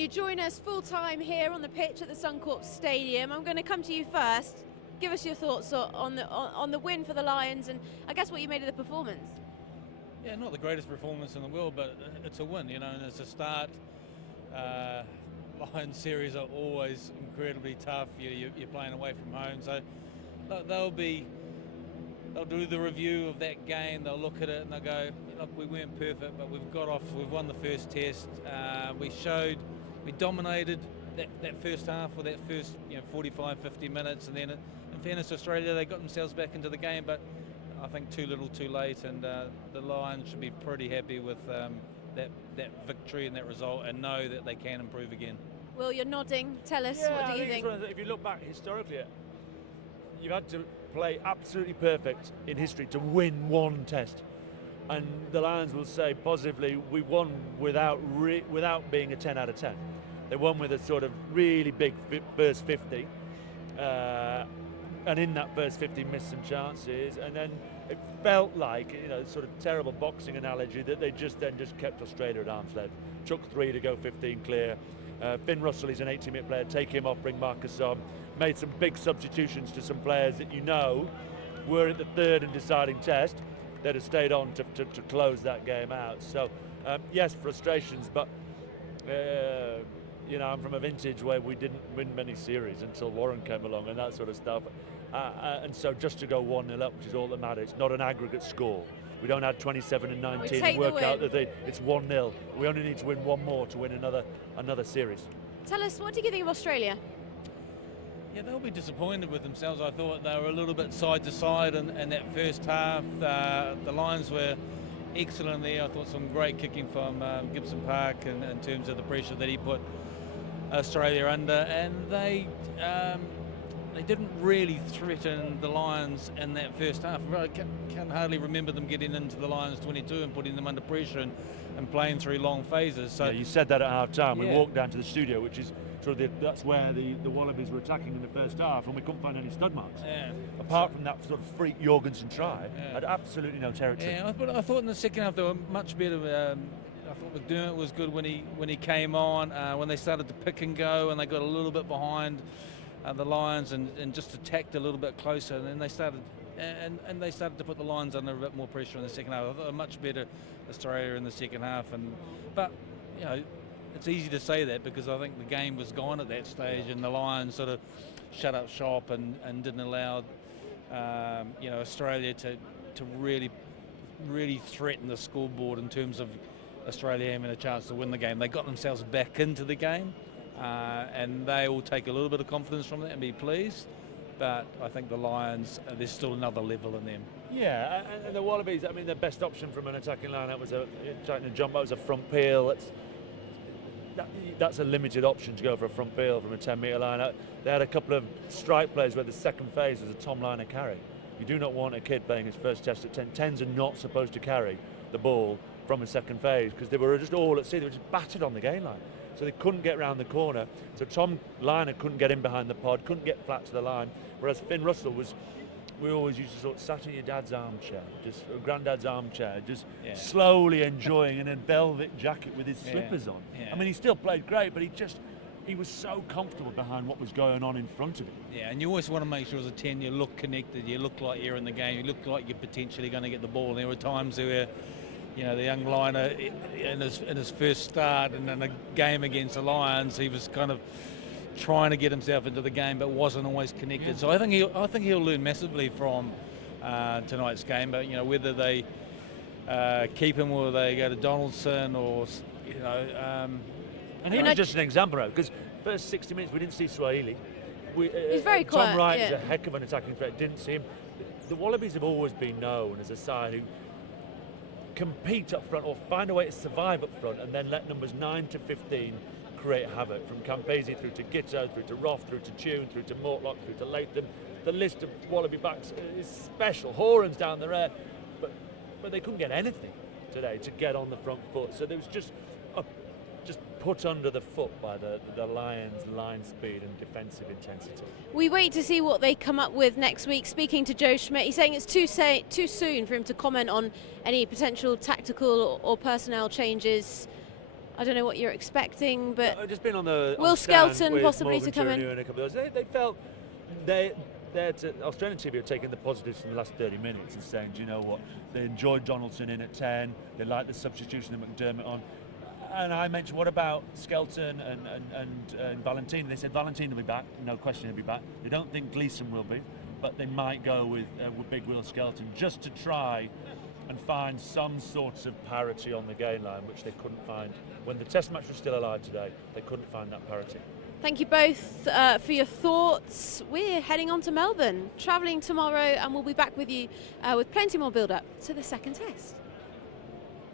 you join us full time here on the pitch at the Suncorp Stadium. I'm going to come to you first. Give us your thoughts on the win for the Lions, and I guess what you made of the performance. Yeah, not the greatest performance in the world, but it's a win, and it's a start. Lions series are always incredibly tough. You're playing away from home, so they'll do the review of that game. They'll look at it and they'll go, look, we weren't perfect, but we've won the first test. We dominated that first half or that first 45, 50 minutes, and then in fairness, Australia, they got themselves back into the game, but I think too little too late, and the Lions should be pretty happy with that victory and that result, and know that they can improve again. Will, you're nodding. Tell us, what do you think? If you look back historically, you've had to play absolutely perfect in history to win one test. And the Lions will say positively, we won without being a 10 out of 10. They won with a sort of really big first 50. And in that first 50 missed some chances, and then it felt like, sort of terrible boxing analogy, that they just kept Australia at arm's length. Took 3 to go 15 clear. Finn Russell, he's an 18-minute player, take him off, bring Marcus on. Made some big substitutions to some players that were at the third and deciding test. They'd have stayed on to close that game out. So, yes, frustrations, but I'm from a vintage where we didn't win many series until Warren came along and that sort of stuff. And so just to go 1-0 up, which is all that matters, it's not an aggregate score. We don't add 27 and 19 and work out that it's 1-0. We only need to win one more to win another series. Tell us, what do you think of Australia? Yeah, they'll be disappointed with themselves. I thought they were a little bit side to side in that first half. The Lions were excellent there. I thought some great kicking from Gibson Park in terms of the pressure that he put Australia under, and they didn't really threaten the Lions in that first half. I can hardly remember them getting into the Lions 22 and putting them under pressure and playing through long phases. So yeah, you said that at half time. We walked down to the studio, which is sort of that's where the Wallabies were attacking in the first half, and we couldn't find any stud marks. Yeah. Apart from that sort of freak Jorgensen try, had absolutely no territory. Yeah, but I thought in the second half they were much better. I thought McDermott was good when he came on. When they started to pick and go, and they got a little bit behind the Lions and just attacked a little bit closer, and then they started to put the Lions under a bit more pressure in the second half. I thought a much better Australia in the second half, but it's easy to say that because I think the game was gone at that stage, and the Lions sort of shut up shop and didn't allow Australia to really threaten the scoreboard in terms of Australia having a chance to win the game. They got themselves back into the game, and they will take a little bit of confidence from that and be pleased. But I think the Lions, there's still another level in them. Yeah, and the Wallabies, I mean, their best option from an attacking line-up was a jump, was a front peel. That's a limited option to go for a front peel from a 10-metre line. They had a couple of strike plays where the second phase was a Tom Liner carry. You do not want a kid playing his first test at 10. 10s are not supposed to carry the ball from a second phase because they were just all at sea. They were just battered on the game line. So they couldn't get round the corner. So Tom Liner couldn't get in behind the pod, couldn't get flat to the line. Whereas Finn Russell we always used to sort of sat in your dad's armchair, just granddad's armchair, just slowly enjoying in a velvet jacket with his slippers on. Yeah. I mean, he still played great, but he was so comfortable behind what was going on in front of him. Yeah, and you always want to make sure as a 10 you look connected, you look like you're in the game, you look like you're potentially going to get the ball. And there were times where, the young Liner in his first start and in a game against the Lions, he was kind of trying to get himself into the game, but wasn't always connected. So I think he'll learn massively from tonight's game. But whether they keep him or they go to Donaldson or and he was just an example, because first 60 minutes we didn't see Swahili. He's very quiet. Tom Wright is a heck of an attacking threat. Didn't see him. The Wallabies have always been known as a side who compete up front or find a way to survive up front and then let numbers 9 to 15 create havoc, from Campese through to Gitto, through to Roth, through to Tune, through to Mortlock, through to Latham. The list of Wallaby backs is special. Horan's down there, but they couldn't get anything today to get on the front foot. So there was just put under the foot by the Lions' line speed and defensive intensity. We wait to see what they come up with next week. Speaking to Joe Schmidt, he's saying it's too soon for him to comment on any potential tactical or personnel changes. I don't know what you're expecting, but I've just been on the Will on stand Skelton with possibly Morgan to come in? Turner and a couple of those. They felt Australian TV have taken the positives from the last 30 minutes and saying, do you know what? They enjoyed Donaldson in at 10. They liked the substitution of McDermott on. And I mentioned, what about Skelton and Valentine? They said Valentine will be back. No question, he'll be back. They don't think Gleeson will be, but they might go with Big Will Skelton just to try and find some sorts of parity on the gain line, which they couldn't find when the Test match was still alive today. They couldn't find that parity. Thank you both for your thoughts. We're heading on to Melbourne, travelling tomorrow, and we'll be back with you with plenty more build-up to the second Test.